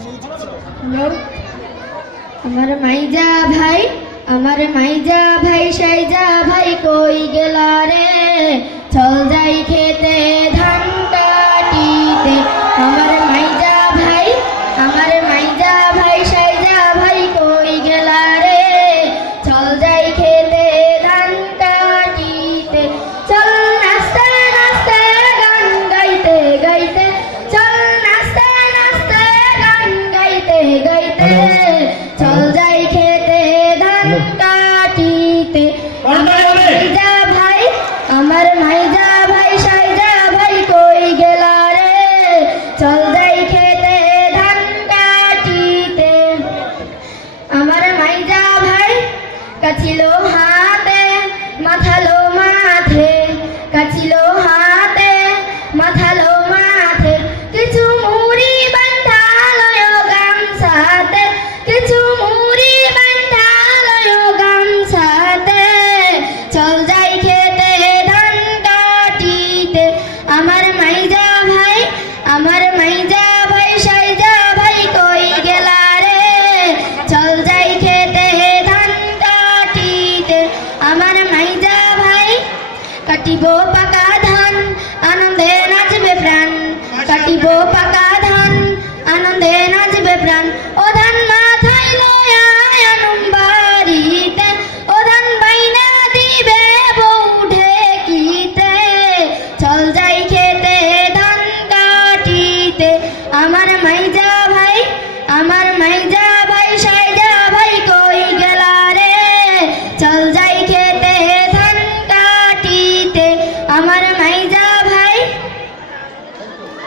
Hello, আমার মাইজা ভাই সাইজা ভাই কই গেলা রে, চল যাই খেতে ধান কাটিতে। আমার মাইজা ভাই সাইজা ভাই কই গেলা রে, চল যাই খেতে ধান কাটিতে। চল নাচতে নাচতে গান গাইতে গাইতে, চল নাচতে নাচতে গান গাইতে গাইতে, চল যাই খেতে ধান কাটিতে। আমার মাইজা ভাই সাইজা ভাই কই গেলা রে, চল যাই খেতে ধান কাটিতে। আমার মাইজা ভাই কাছিল হাতে মাথালো মাথে, কাছিল হাতে মাথালো মাথে, কিছু মুড়ি বান্ধালয় গামছাতে, কিছু মুড়ি বান্ধালয় গামছাতে, চল যাই খেতে ধান কাটিতে। আমার মাইজা ভাই সাইজা ভাই কই গেলা রে, চল যাই খেতে ধান কাটিতে। আমার মাইজা ভাই কাটিব পাকা ধান, আনন্দে নাচবে প্রাণ, কাটিব পাকা ধান, আনন্দে নাচবে প্রাণ।